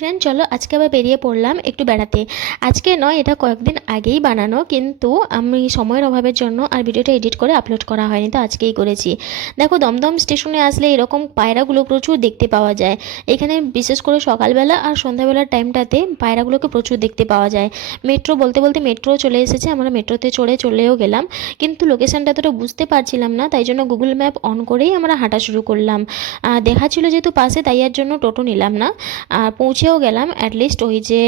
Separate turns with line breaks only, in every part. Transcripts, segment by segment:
Friend চলো আজকে আবার বেরিয়ে পড়লাম একটু বেড়াতে। আজকে নয়, এটা কয়েকদিন আগেই বানানো, কিন্তু আমি সময়ের অভাবের জন্য আর ভিডিওটা এডিট করে আপলোড করা হয়নি, তো আজকেই করেছি। দেখো, দমদম স্টেশনে আসলে এরকম পায়রাগুলো প্রচুর দেখতে পাওয়া যায়। এখানে বিশেষ করে সকালবেলা আর সন্ধ্যাবেলার টাইমটাতে পায়রাগুলোকে প্রচুর দেখতে পাওয়া যায়। মেট্রো বলতে বলতে মেট্রো চলে এসেছে, আমরা মেট্রোতে চড়ে চলেও গেলাম, কিন্তু লোকেশানটা এতটা বুঝতে পারছিলাম না, তাই জন্য গুগল ম্যাপ অন করেই আমরা হাঁটা শুরু করলাম। দেখা ছিল যেহেতু পাশে, তাই এর জন্য টোটো নিলাম না। আর পৌঁছেও গেলাম অ্যাটলিস্ট ওই যে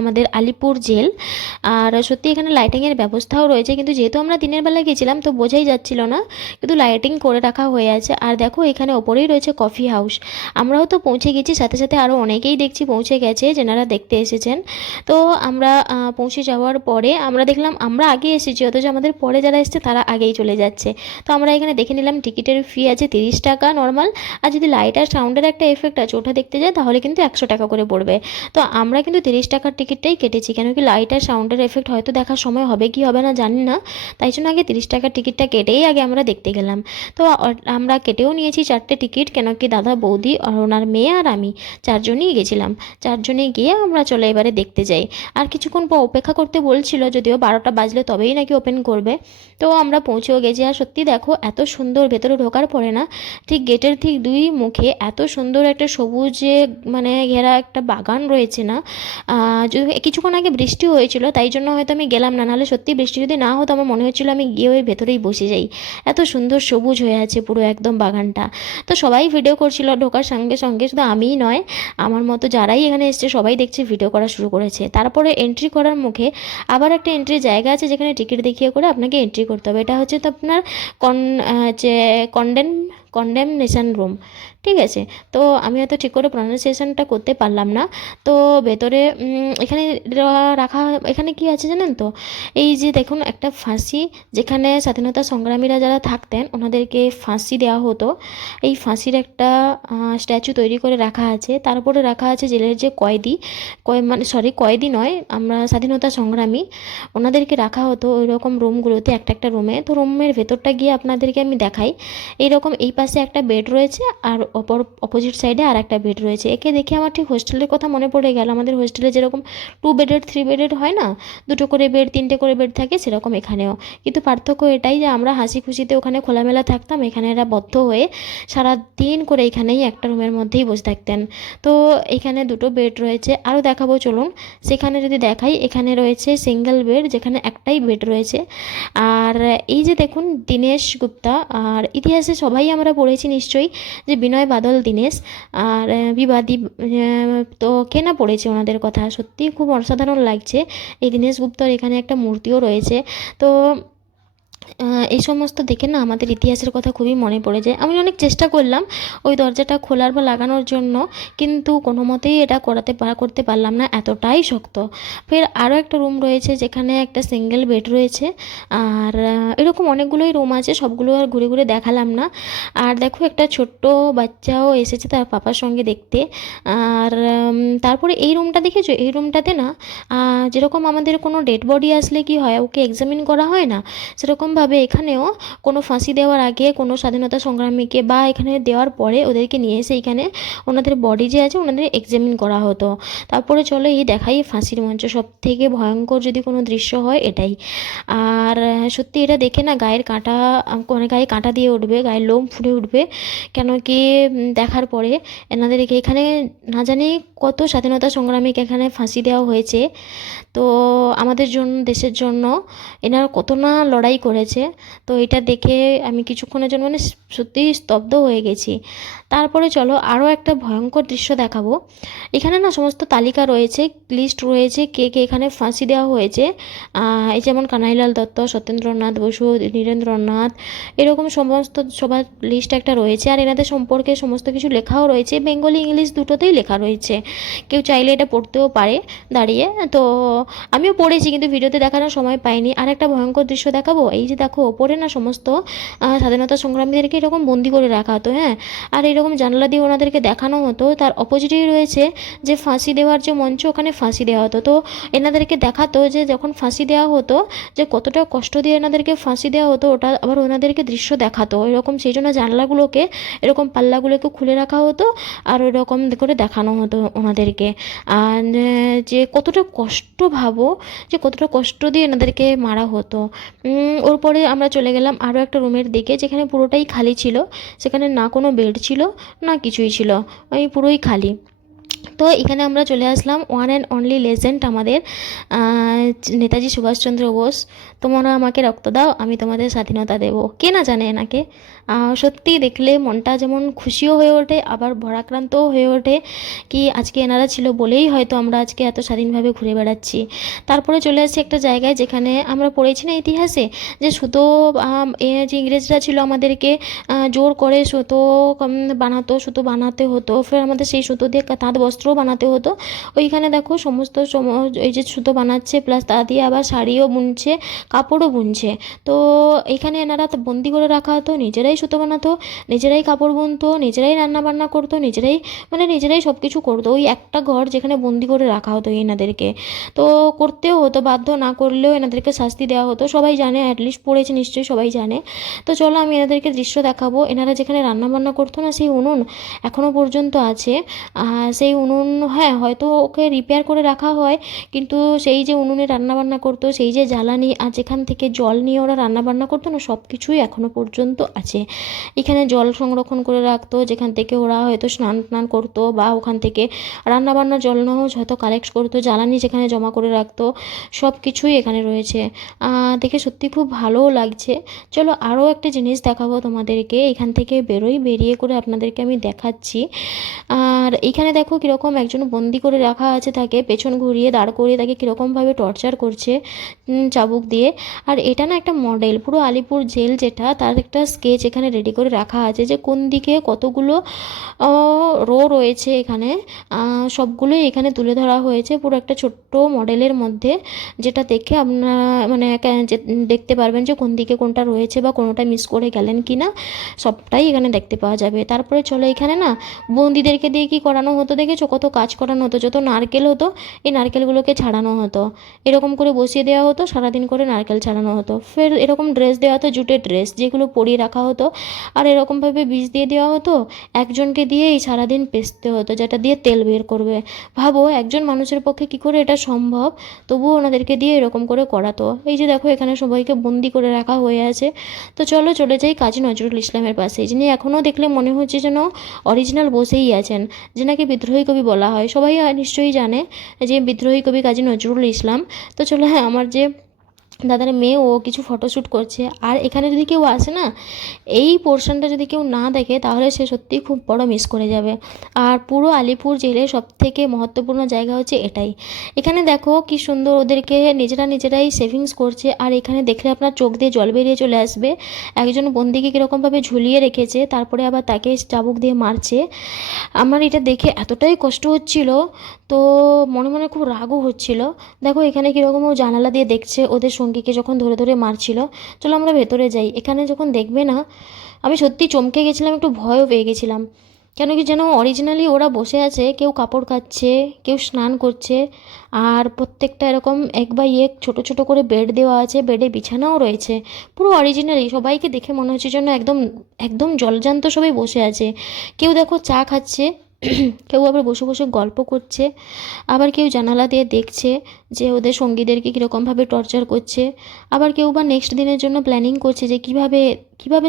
আমাদের আলিপুর জেল। আর সত্যি এখানে লাইটিংয়ের ব্যবস্থাও রয়েছে, কিন্তু যেহেতু আমরা দিনের বেলা গেছিলাম, তো বোঝাই যাচ্ছিল না। কিন্তু লাইটিং করে রাখা হয়ে আছে। আর দেখো, এখানে ওপরেই রয়েছে কফি হাউস আমরাও তো পৌঁছে গেছি, সাথে সাথে আরও অনেকেই দেখছি পৌঁছে গেছে, যেনারা দেখতে এসেছেন। তো আমরা পৌঁছে যাওয়ার পরে আমরা দেখলাম, আমরা আগে এসেছি, অথচ আমাদের পরে যারা এসছে, তারা আগেই চলে যাচ্ছে। তো আমরা এখানে দেখে নিলাম, টিকিটের ফি আছে তিরিশ টাকা নর্মাল আর যদি লাইট আর সাউন্ডের একটা এফেক্ট আছে, ওটা দেখতে যায় তাহলে কিন্তু একশো টাকা করে পড়বে। তো আমরা কিন্তু তিরিশ টাকার টিকিটটাই কেটেছি, কেন কি লাইট আর সাউন্ডের এফেক্ট হয়তো দেখার সময় হবে কি হবে না জানি না। তাই জন্য আগে তিরিশ টাকার টিকিটটা কেটেই আগে আমরা দেখতে গেলাম। তো আমরা কেটেও নিয়েছি চারটে টিকিট, কেন কি দাদা, বৌদি আর ওনার মেয়ে আর আমি চারজনই গেছিলাম। চারজনে গিয়ে আমরা চলে এবারে দেখতে যাই। আর কিছুক্ষণ পর অপেক্ষা করতে বলছিল, যদিও বারোটা বাজলে তবেই নাকি ওপেন করবে। তো আমরা পৌঁছেও গেছি। আর সত্যি দেখো, এত সুন্দর ভেতরে ঢোকার পরে না, ঠিক গেটের ঠিক দুই মুখে এত সুন্দর একটা সবুজে মানে ঘেরা একটা বাগান রয়েছে না। কিছুক্ষণ আগে বৃষ্টি হয়েছিল, তাই জন্য হয়তো আমি গেলাম না। নাহলে সত্যি বৃষ্টি যদি না হতো, আমার মনে হচ্ছিল আমি গিয়ে ওই ভেতরেই বসে যাই। এত সুন্দর সবুজ হয়ে আছে পুরো একদম বাগানটা। তো সবাই ভিডিও করছিল ঢোকার সঙ্গে সঙ্গে, শুধু আমিই নয়, আমার মতো যারাই এখানে এসছে, সবাই দেখছে ভিডিও করা শুরু করেছে। তারপরে এন্ট্রি করার মুখে আবার একটা এন্ট্রির জায়গা আছে, যেখানে টিকিট দেখিয়ে করে আপনাকে এন্ট্রি করতে হবে। এটা হচ্ছে তো আপনার কন যে কন্ডেম কন্ডেমনেশন রুম ঠিক আছে? তো আমি হয়তো ঠিক করে প্রনাউন্সিয়েশনটা করতে পারলাম না। তো ভেতরে এখানে রাখা, এখানে কি আছে জানেন তো? এই যে দেখুন একটা ফাঁসি, যেখানে স্বাধীনতা সংগ্রামীরা যারা থাকতেন, ওনাদেরকে ফাঁসি দেওয়া হতো। এই ফাঁসির একটা স্ট্যাচু তৈরি করে রাখা আছে। তারপরে রাখা আছে জেলের যে কয়েদি, কয় মানে সরি কয়েদি নয়, আমরা স্বাধীনতা সংগ্রামী। ওনাদেরকে রাখা হতো ওই রকম রুমগুলোতে একটা একটা রুমে তো রুমের ভেতরটা গিয়ে আপনাদেরকে আমি দেখাই। এইরকম এই পাশে একটা বেড রয়েছে, আর অপর অপোজিট সাইডে আর একটা বেড রয়েছে। একে দেখে আমার ঠিক হোস্টেলের কথা মনে পড়ে গেল। আমাদের হোস্টেলে যেরকম টু বেডেড থ্রি বেডেড হয় না, দুটো করে বেড তিনটে করে বেড থাকে সেরকম এখানেও। কিন্তু পার্থক্য এটাই যে আমরা হাসি খুশিতে ওখানে খোলামেলা থাকতাম, এখানে এরা বদ্ধ হয়ে সারা দিন করে এখানেই একটা রুমের মধ্যেই বসে থাকতেন। তো এখানে দুটো বেড রয়েছে। আরও দেখাবো, চলুন। সেখানে যদি দেখাই, এখানে রয়েছে সিঙ্গেল বেড যেখানে একটাই বেড রয়েছে। আর এই যে দেখুন, দীনেশ গুপ্তা, আর ইতিহাসে সবাই আমরা পড়েছি নিশ্চয়ই যে বিনয় বাদল দীনেশ। আর বিবাদী তো কেনা পড়েছে ওনাদের কথা। সত্যি খুব অসাধারণ লাগছে। এই দীনেশ গুপ্তর এখানে একটা মূর্তিও রয়েছে। তো এই সমস্ত দেখে না আমাদের ইতিহাসের কথা খুবই মনে পড়ে যায়। আমি অনেক চেষ্টা করলাম ওই দরজাটা খোলার বা লাগানোর জন্য, কিন্তু কোনো মতেই এটা করাতে পারা করতে পারলাম না, এতটাই শক্ত। ফের আরও একটা রুম রয়েছে যেখানে একটা সিঙ্গেল বেড রয়েছে, আর এরকম অনেকগুলোই রুম আছে, সবগুলো আর ঘুরে ঘুরে দেখালাম না। আর দেখো একটা ছোট্ট বাচ্চাও এসেছে তার পাপার সঙ্গে দেখতে। আর তারপরে এই রুমটা দেখেছ? এই রুমটাতে না যেরকম আমাদের কোনো ডেড বডি আসলে কি হয়, ওকে এক্সামিন করা হয় না সেরকমভাবে এখানেও কোনো ফাঁসি দেওয়ার আগে কোনো স্বাধীনতা সংগ্রামীকে বা এখানে দেওয়ার পরে ওদেরকে নিয়ে এসে এখানে ওনাদের বডি যে আছে ওনাদের এক্সামিন করা হতো। তারপরে চলো এই দেখাই ফাঁসির মঞ্চ। সব থেকে ভয়ঙ্কর যদি কোনো দৃশ্য হয় এটাই। আর সত্যি এটা দেখে না গায়ের কাঁটা মানে গায়ে কাঁটা দিয়ে উঠবে, গায়ের লোম ফুটে উঠবে। কেন কি দেখার পরে এনাদেরকে এখানে না জানি কত স্বাধীনতা সংগ্রামীকে এখানে ফাঁসি দেওয়া হয়েছে। তো আমাদের জন্য দেশের জন্য এনারা কত না লড়াই করেছে। তো এটা দেখে আমি কিছুক্ষণের জন্য মানে সত্যিই স্তব্ধ হয়ে গেছি। তারপরে চলো আরও একটা ভয়ঙ্কর দৃশ্য দেখাবো। এখানে না সমস্ত তালিকা রয়েছে লিস্ট রয়েছে, কে কে এখানে ফাঁসি দেওয়া হয়েছে। এই যেমন কানাইলাল দত্ত, সত্যেন্দ্রনাথ বসু, নীরেন্দ্রনাথ, এরকম সমস্ত সবার লিস্ট একটা রয়েছে। আর এনাদের সম্পর্কে সমস্ত কিছু লেখাও রয়েছে। বেঙ্গলি ইংলিশ দুটোতেই লেখা রয়েছে। কেউ চাইলে এটা পড়তেও পারে দাঁড়িয়ে। তো আমিও পড়েছি কিন্তু ভিডিওতে দেখানোর সময় পাইনি। আর একটা ভয়ঙ্কর দৃশ্য দেখাবো। এই যে দেখো, ওপরে না সমস্ত স্বাধীনতা সংগ্রামীদেরকে এরকম বন্দি করে রাখা হতো হ্যাঁ। আর এরকম কীরকম জানলা দিয়ে ওনাদেরকে দেখানো হতো, তার অপোজিটেই রয়েছে যে ফাঁসি দেওয়ার যে মঞ্চ, ওখানে ফাঁসি দেওয়া হতো। তো এনাদেরকে দেখাতো যে যখন ফাঁসি দেওয়া হতো, যে কতটা কষ্ট দিয়ে এনাদেরকে ফাঁসি দেওয়া হতো, ওটা আবার ওনাদেরকে দৃশ্য দেখাতো। এরকম সেই জন্য জানলাগুলোকে, এরকম পাল্লাগুলোকে খুলে রাখা হতো আর ওরকম করে দেখানো হতো ওনাদেরকে। আর যে কতটা কষ্ট ভাবো, যে কতটা কষ্ট দিয়ে এনাদেরকে মারা হতো। ওর পরে আমরা চলে গেলাম আরও একটা রুমের দিকে, যেখানে পুরোটাই খালি ছিল। সেখানে না কোনো বেড ছিল না কিছুই ছিল ওই পুরোই খালি। তো এখানে আমরা চলে আসলাম ওয়ান অ্যান্ড অনলি লেজেন্ড আমাদের নেতাজি সুভাষচন্দ্র বোস। তোমরা আমাকে রক্ত দাও, আমি তোমাদের স্বাধীনতা দেব। কে না জানে এনাকে? সত্যি দেখলে মনটা যেমন খুশিও হয়ে ওঠে, আবার ভরাক্রান্তও হয়ে ওঠে কি আজকে এনারা ছিল বলেই হয়তো আমরা আজকে এত স্বাধীনভাবে ঘুরে বেড়াচ্ছি। তারপরে চলে আসছি একটা জায়গায় যেখানে আমরা পড়েছি না ইতিহাসে, যে সুতো যে ইংরেজরা ছিল আমাদেরকে জোর করে সুতো বানাতো, সুতো বানাতে হতো, ফের আমাদের সেই সুতো দিয়ে তাঁত বস্ত্রও বানাতে হতো। ওইখানে দেখো সমস্ত সম- এই যে সুতো বানাচ্ছে প্লাস তা দিয়ে আবার শাড়িও বুনছে, কাপড়ও বুনছে। তো এখানে এনারা বন্দি করে রাখা হতো, নিজেরাই সুতো বানাতো, নিজেরাই কাপড় বুনতো, নিজেরাই রান্না বান্না করতো, নিজেরাই মানে নিজেরাই সব কিছু করতো। ওই একটা ঘর যেখানে বন্দি করে রাখা হতো এনাদেরকে। তো করতেও হতো, বাধ্য না করলেও এনাদেরকে শাস্তি দেওয়া হতো। সবাই জানে অ্যাটলিস্ট পড়েছে নিশ্চয়ই, সবাই জানে। তো চলো আমি এনাদেরকে দৃশ্য দেখাবো। এনারা যেখানে রান্না বান্না করতো না, সেই উনুন এখনও পর্যন্ত আছে। সেই উনুন হ্যাঁ হয়তো ওকে রিপেয়ার করে রাখা হয়, কিন্তু সেই যে উনুনে রান্নাবান্না করতো, সেই যে জ্বালানি আর যেখান থেকে জল নিয়ে ওরা রান্নাবান্না করতো না সব কিছুই এখনও পর্যন্ত আছে। এখানে জল সংরক্ষণ করে রাখতো, যেখান থেকে ওরা হয়তো স্নান টান করতো বা ওখান থেকে রান্না জল জল হয়তো কালেক্ট করতো, জ্বালানি যেখানে জমা করে রাখতো সব কিছুই এখানে রয়েছে। দেখে সত্যি খুব ভালোও লাগছে। চলো আরও একটা জিনিস দেখাবো তোমাদেরকে, এখান থেকে বেরোই, বেরিয়ে করে আপনাদেরকে আমি দেখাচ্ছি। আর এখানে দেখো কীরকম একজন বন্দি করে রাখা আছে তাকে, পেছন ঘুরিয়ে দাঁড় করিয়ে তাকে কীরকমভাবে টর্চার করছে চাবুক দিয়ে। আর এটা না একটা মডেল পুরো আলিপুর জেল যেটা, তার একটা স্কেচ এখানে রেডি করে রাখা আছে যে কোন দিকে কতগুলো রো রয়েছে এখানে। সবগুলোই এখানে তুলে ধরা হয়েছে পুরো একটা ছোট্ট মডেলের মধ্যে, যেটা দেখে আপনারা মানে দেখতে পারবেন যে কোন দিকে কোনটা রয়েছে বা কোনোটা মিস করে গেলেন কি না সবটাই এখানে দেখতে পাওয়া যাবে। তারপরে চলো এখানে না, বন্দিদেরকে দিয়ে কি করানো হতো দেখেছ? কত কাজ করানো হতো, যত নারকেল হতো, এই নারকেলগুলোকে ছাড়ানো হতো। এরকম করে বসিয়ে দেওয়া হতো, সারাদিন করে নারকেল ছাড়ানো হতো। ফের এরকম ড্রেস দেওয়া হতো, জুটের ড্রেস, যেগুলো পরিয়ে রাখা হতো। আর এরকমভাবে বীজ দিয়ে দেওয়া হতো, একজনকে দিয়ে এই সারাদিন পেস্তে হতো, যেটা দিয়ে তেল বের করবে। ভাবো, একজন মানুষের পক্ষে কি করে এটা সম্ভব? তবুও ওনাদেরকে দিয়ে এরকম করে করাতো। এই যে দেখো, এখানে সবাইকে বন্দি করে রাখা হয়ে আছে। তো চলো, চলে যাই কাজী নজরুল ইসলামের পাশে, যিনি এখনও দেখলে মনে হচ্ছে যেন অরিজিনাল বসেই আছেন, যে নাকি বিদ্রোহী কবি বলা হয়, সবাই নিশ্চয়ই জানে যে বিদ্রোহী কবি কাজী নজরুল ইসলাম। তো চলো হ্যাঁ আমার যে দাদার মেয়ে, ও কিছু ফটোশ্যুট করছে। আর এখানে যদি কেউ আসে না, এই পোর্শনটা যদি কেউ না দেখে, তাহলে সে সত্যিই খুব বড় মিস করে যাবে। আর পুরো আলিপুর জেলে সব থেকে মহত্বপূর্ণ জায়গা হচ্ছে এটাই। এখানে দেখো কি সুন্দর ওদেরকে নিজেরা নিজেরাই সেভিংস করছে। আর এখানে দেখলে আপনার চোখ দিয়ে জল বেরিয়ে চলে আসবে। একজন বন্দিকে কীরকমভাবে ঝুলিয়ে রেখেছে, তারপরে আবার তাকে চাবুক দিয়ে মারছে। আমার এটা দেখে এতটাই কষ্ট হচ্ছিল তো মনে মনে খুব রাগও হচ্ছিল। দেখো এখানে কীরকম ও জানালা দিয়ে দেখছে ওদের সঙ্গীকে যখন ধরে ধরে মারছিল। চলো আমরা ভেতরে যাই। এখানে যখন দেখবে না, আমি সত্যি চমকে গেছিলাম, একটু ভয়ও পেয়ে গেছিলাম। কেন কি যেন অরিজিনালি ওরা বসে আছে, কেউ কাপড় কাচ্ছে, কেউ স্নান করছে, আর প্রত্যেকটা এরকম এক বাই এক ছোটো ছোটো করে বেড দেওয়া আছে বেডে বিছানাও রয়েছে। পুরো অরিজিনালি সবাইকে দেখে মনে হচ্ছে যেন একদম একদম জলজান্ত সবাই বসে আছে। কেউ দেখো চা খাচ্ছে কেউ আবার বসে বসে গল্প করছে, আবার কেউ জানালা দিয়ে দেখছে যে ওদের সঙ্গীদেরকে কীরকমভাবে টর্চার করছে, আবার কেউ বা নেক্সট দিনের জন্য প্ল্যানিং করছে যে কীভাবে কীভাবে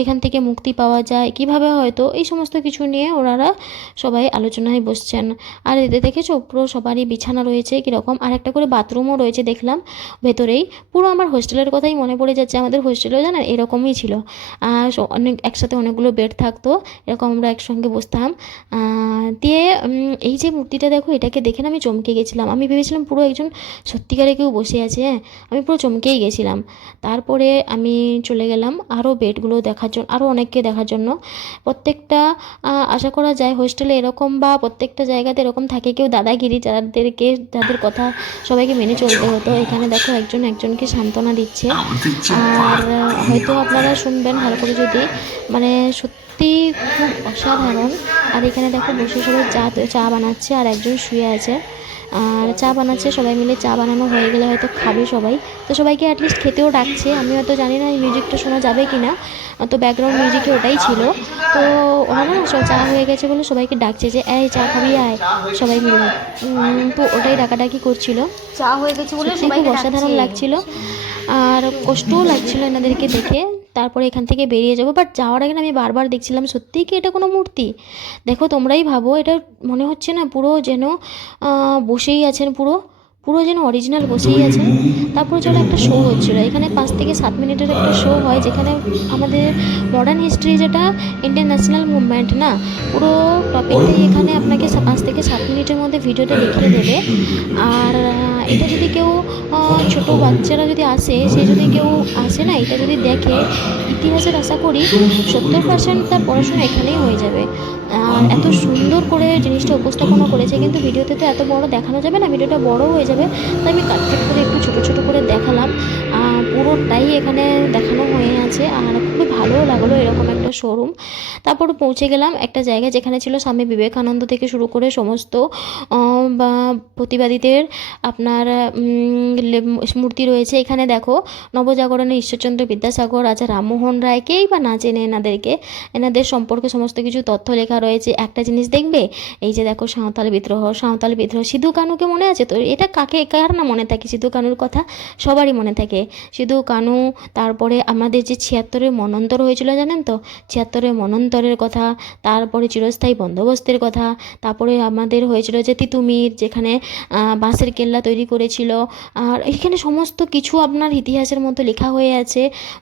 এখান থেকে মুক্তি পাওয়া যায়, কীভাবে হয়তো এই সমস্ত কিছু নিয়ে ওনারা সবাই আলোচনায় বসছেন। আর এতে দেখেছ, পুরো সবারই বিছানা রয়েছে, কীরকম আর একটা করে বাথরুমও রয়েছে দেখলাম ভেতরেই। পুরো আমার হোস্টেলের কথাই মনে পড়ে যাচ্ছে, আমাদের হোস্টেলেও জানেন এরকমই ছিল। অনেক একসাথে অনেকগুলো বেড থাকতো, এরকম আমরা একসঙ্গে বসতাম। দিয়ে এই যে মূর্তিটা দেখো এটাকে দেখে না আমি চমকে গেছিলাম। আমি ভেবেছিলাম পুরো একজন সত্যিকারে কেউ বসে আছে হ্যাঁ? আমি পুরো চমকেই গেছিলাম। তারপরে আমি চলে গেলাম আরও বেডগুলো দেখার জন্য আরও অনেককে দেখার জন্য। প্রত্যেকটা আশা করা যায় হোস্টেলে এরকম বা প্রত্যেকটা জায়গাতে এরকম থাকে কেউ দাদাগিরি যাদেরকে যাদের কথা সবাইকে মেনে চলতে হতো। এখানে দেখো একজন একজনকে সান্ত্বনা দিচ্ছে। আর হয়তো আপনারা শুনবেন ভালো করে যদি। মানে সত্যি সত্যি খুব অসাধারণ। আর এখানে দেখো বসে সবাই চা চা বানাচ্ছে আর একজন শুয়ে আছে। আর চা বানাচ্ছে সবাই মিলে চা বানানো হয়ে গেলে হয়তো খাবে সবাই। তো সবাইকে অ্যাটলিস্ট খেতেও ডাকছে। আমি হয়তো জানি না এই মিউজিকটা শোনা যাবে কি না তো ব্যাকগ্রাউন্ড মিউজিকে ওটাই ছিল। তো ওনারা না সব চা হয়ে গেছে বলে সবাইকে ডাকছে যে এই চা খাবি আয়। সবাই মিলে। তো ওটাই ডাকাডাকি করছিল।
চা হয়ে গেছে বলে সবাই
খুব অসাধারণ লাগছিল। আর কষ্টও লাগছিল এনাদেরকে দেখে। তারপরে এখান থেকে বেরিয়ে যাব। বাট যাওয়ার আগে আমি বারবার দেখছিলাম, সত্যিই কি এটা কোনো মূর্তি? দেখো, তোমরাই ভাবো, এটা মনে হচ্ছে না পুরো যেন বসেই আছেন পুরো পুরো যেন অরিজিনাল বসেই আছেন। তারপরে চলো একটা শো হচ্ছিল। এখানে পাঁচ থেকে সাত মিনিটের একটা শো হয়, যেখানে আমাদের মডার্ন হিস্ট্রি যেটা ইন্টারন্যাশনাল মুভমেন্ট না, পুরো টপিকটাই এখানে আপনাকে পাঁচ থেকে সাত মিনিটের মধ্যে ভিডিওটা দেখিয়ে দেবে। আর এটা যদি কেউ ছোটো বাচ্চারা যদি আসে, সে যদি কেউ আসে এটা যদি দেখে, ইতিহাসের আশা করি সত্তর পার্সেন্ট তার পড়াশোনা এখানেই হয়ে যাবে। আর এত সুন্দর করে জিনিসটা উপস্থাপনা করেছে, কিন্তু ভিডিওতে তো এত বড় দেখানো যাবে না, ভিডিওটা বড় হয়ে যাবে। তাই আমি কাট কাট করে একটু ছোটো ছোটো করে দেখালাম। পুরোটাই এখানে দেখানো হয়ে আছে, আর খুবই ভালোও লাগল এরকম একটা শোরুম তারপর পৌঁছে গেলাম একটা জায়গায় যেখানে ছিল স্বামী বিবেকানন্দ থেকে শুরু করে সমস্ত বা প্রতিবাদীদের আপনার মূর্তি রয়েছে। এখানে দেখো নবজাগরণে ঈশ্বরচন্দ্র বিদ্যাসাগর, রাজা রামমোহন রায় কেই বা না চেনে এনাদেরকে, এনাদের সম্পর্কে সমস্ত কিছু তথ্য লেখা রয়েছে। একটা জিনিস দেখবে, এই যে দেখো সাঁওতাল বিদ্রোহ সাঁওতাল বিদ্রোহ, সিধু কানুকে মনে আছে তো? এটা কাকে, কার না মনে থাকে? সিধু কানুর কথা সবারই মনে থাকে। সিধু কানু, তারপরে আমাদের যে ছিয়াত্তরের মনন্তর হয়েছিল জানেন তো? ছিয়াত্তরের মনন্তরের কথা, তারপরে চিরস্থায়ী বন্দোবস্তের কথা, তারপরে আমাদের হয়েছিল যে তিতুমির, যেখানে বাঁশের কেল্লা তৈরি করেছিল। আর এখানে সমস্ত কিছু আপনার ইতিহাসের মতো লেখা হয়ে আছে।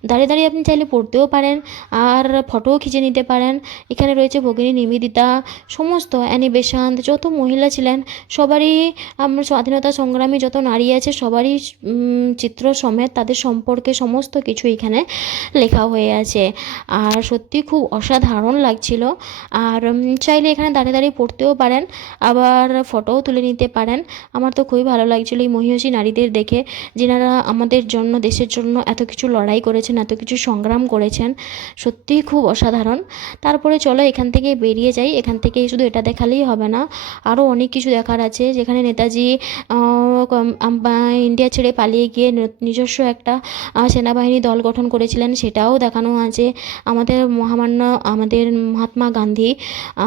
দাঁড়িয়ে দাঁড়িয়ে আপনি চাইলে পড়তেও পারেন আর ফটোও খিচে নিতে পারেন। এখানে রয়েছে ভগিনী নিবেদিতা, সমস্ত অ্যানি বেসান্ত যত মহিলা ছিলেন, সবারই আমরা স্বাধীনতা সংগ্রামী যত নারী আছে, সবারই চিত্র সমেত তাদের সম্পর্কে সমস্ত কিছু এখানে লেখা হয়ে আছে। আর সত্যি খুব অসাধারণ লাগছিল। আর চাইলে এখানে দাঁড়িয়ে দাঁড়িয়ে পড়তেও পারেন, আবার ফটোও তুলে নিতে পারেন। আমার তো খুবই ভালো লাগছিল এই মহিষী নারীদের দেখে, যেনারা আমাদের জন্য, দেশের জন্য এত কিছু লড়াই করেছেন, এত কিছু সংগ্রাম করেছেন, সত্যিই খুব অসাধারণ। তারপরে চলো এখান থেকে বেরিয়ে যাই, এখান থেকে শুধু এটা দেখালেই হবে না আরও অনেক কিছু দেখার আছে। যেখানে নেতাজি ইন্ডিয়া ছেড়ে পালিয়ে গিয়ে নিজস্ব একটা সেনাবাহিনী দল গঠন করেছিলেন, সেটাও দেখানো আছে। আমাদের মহামান্য, আমাদের মহাত্মা গান্ধী,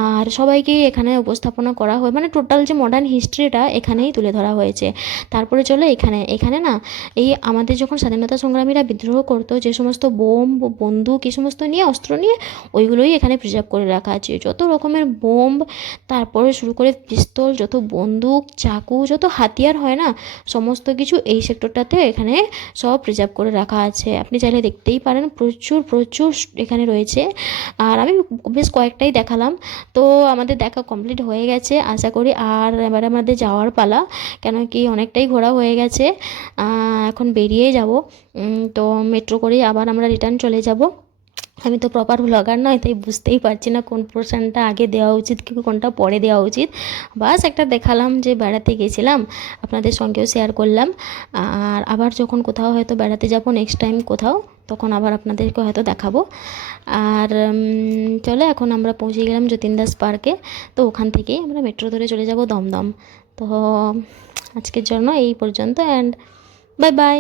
আর সবাইকে এখানে উপস্থাপনা করা হয় মানে টোটাল যে মডার্ন হিস্ট্রিটা এখানেই তুলে ধরা হয়েছে। তারপরে চলো এখানে এখানে না, এই আমাদের যখন স্বাধীনতা সংগ্রামীরা বিদ্রোহ করতো, যে সমস্ত বোম, বন্দুক, এই সমস্ত নিয়ে, অস্ত্র নিয়ে ওইগুলোই এখানে প্রিজার্ভ করে রাখা আছে। যত রকমের বোম, তারপরে শুরু করে পিস্তল, যত বন্দুক, চাকু, যত হাতিয়ার হয় না, সমস্ত কিছু এই সেক্টরটাতে এখানে সব প্রিজার্ভ করে রাখা আছে। আপনি চাইলে দেখতেই পারেন, প্রচুর প্রচুর এখানে রয়েছে। আর আমি বেশ কয়েকটাই দেখালাম। তো আমাদের দেখা কমপ্লিট হয়ে গেছে, আশা করি আর এবারে আমাদের যাওয়ার পালা, কেন কি অনেকটাই ঘোরা হয়ে গেছে। এখন বেরিয়ে যাব। তো মেট্রো করেই আবার আমরা রিটার্ন চলে যাব। আমি তো প্রপার ব্লগার নয়, তাই বুঝতেই পারছি না কোন পোর্শনটা আগে দেওয়া উচিত কি কোনটা পরে দেওয়া উচিত। বাস একটা দেখালাম যে বেড়াতে গেছিলাম, আপনাদের সঙ্গেও শেয়ার করলাম। আর আবার যখন কোথাও হয়তো বেড়াতে যাব নেক্সট টাইম কোথাও, তখন আবার আপনাদেরকে হয়তো দেখাবো। আর চলো এখন আমরা পৌঁছে গেলাম যতীন দাস পার্কে তো ওখান থেকেই আমরা মেট্রো ধরে চলে যাব দমদম। তো আজকের জন্য এই পর্যন্ত অ্যান্ড বাই বাই